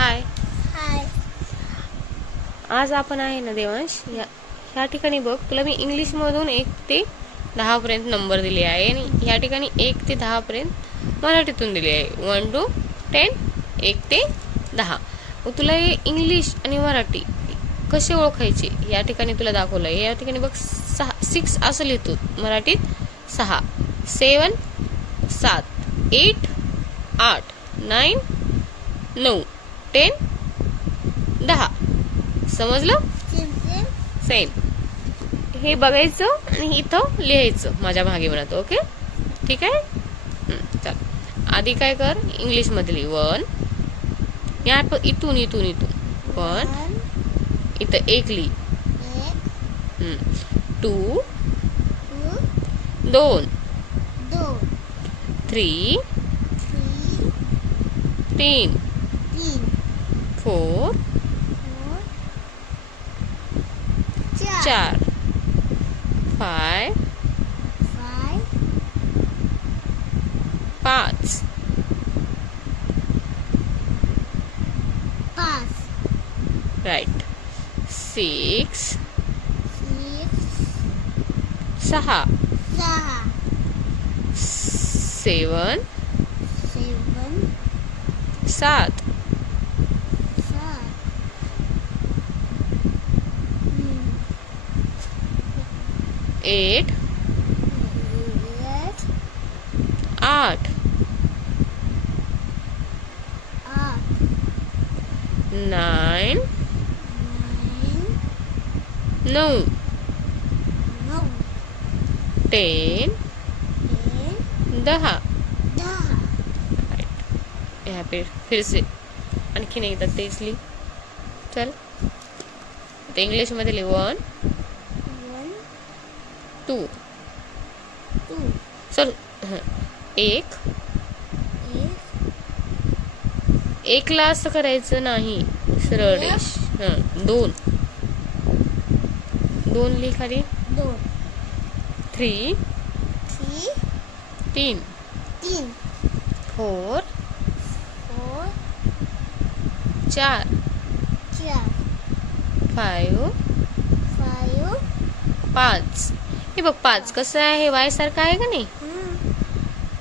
हाय. हाय. आज आपण आहे ना देवांश, ह्या ठिकाणी बघ, तुला मी इंग्लिशमधून 1 ते 10 पर्यंत नंबर दिले आहे आणि ह्या ठिकाणी 1 ते 10 पर्यंत मराठीतून दिले आहे. 1 to 10, 1 ते 10. मग तुला हे इंग्लिश आणि मराठी कसे ओळखायचे या ठिकाणी तुला दाखवलं आहे. या ठिकाणी बघ 6 असं लिहितो, मराठीत 6, 7 7, 8 8, 9 9, 10 10. समजलं? सेम. हे बघायचं आणि इथं लिहायचं माझ्या मागे म्हणत. ओके, ठीक आहे. चल, आधी काय कर, इंग्लिश मध्ये लिह. 1 या इथून इथून इथून 1 इथं 1 लिह. 2 2 3 3 4 4 5 5 राईट. 6 6 7 7 8 8 9 9 10 10. यहाँ पे फिर से आणखीन एकदा तेच लिह. चल, ते इंग्लिश मध्ये लिह. 1 2 चल. 1 1 ला असं करायचं नाही, सरळ रेष. 2 2 लिह खाली. 3 3 4 4 5 5. हे बघ 5 कसं आहे, वाय सारखं आहे का नाही.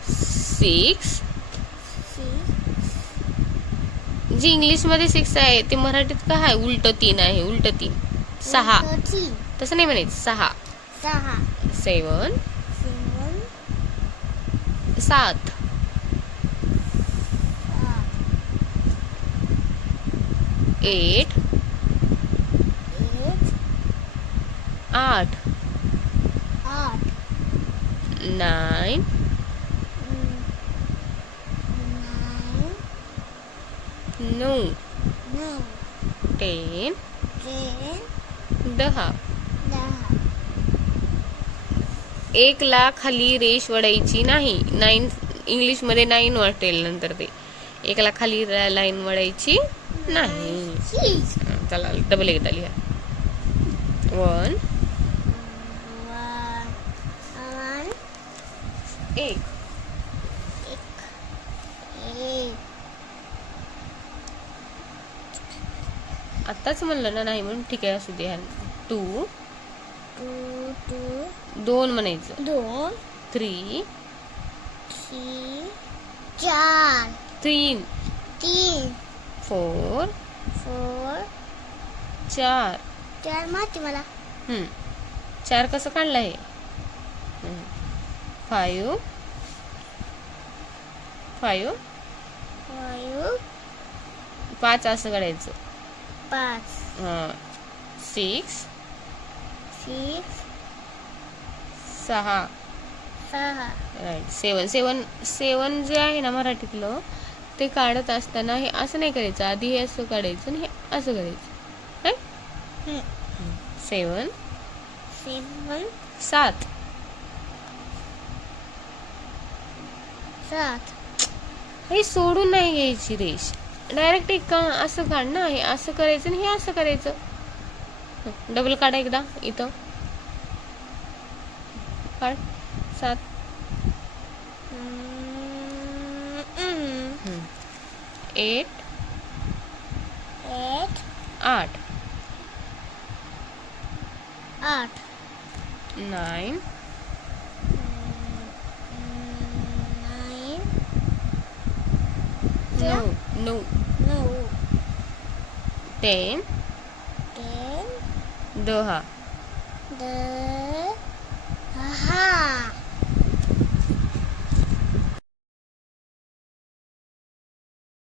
6 जी इंग्लिश मध्ये 6 आहे ते मराठीत काय आहे, उलट 3 आहे. उलट 3 6. तसं नाही म्हणायचं, 6 7 7 8 8 9 9 10 10. 1 ला खाली रेष वडायची नाही. 9 इंग्लिश मध्ये 9 वाटेल नंतर ते. 1 ला खाली लाईन वडायची नाही. चला, डबल एकदा लिहा. 1 1 आताच म्हणलं ना नाही म्हणून, ठीक आहे, असू दे. 2 2 म्हणायचं. 3 3 4 4 माहिती मला. 4 कसं काढलं आहे. 5 5 5 असं काढायचं. 6 6 राईट. 7 जे आहे ना मराठीतलं, ते काढत असताना हे असं नाही करायचं. आधी हे असं काढायचं आणि हे असं करायचं. 7 7 हे सोडून नाही घ्यायची रेष, डायरेक्ट एक असं काढ ना. हे असं करायचं आणि हे असं करायचं. डबल काढा एकदा इथं. काढ. 7 8 8 8 8 9 9 no no no 10 10 10 10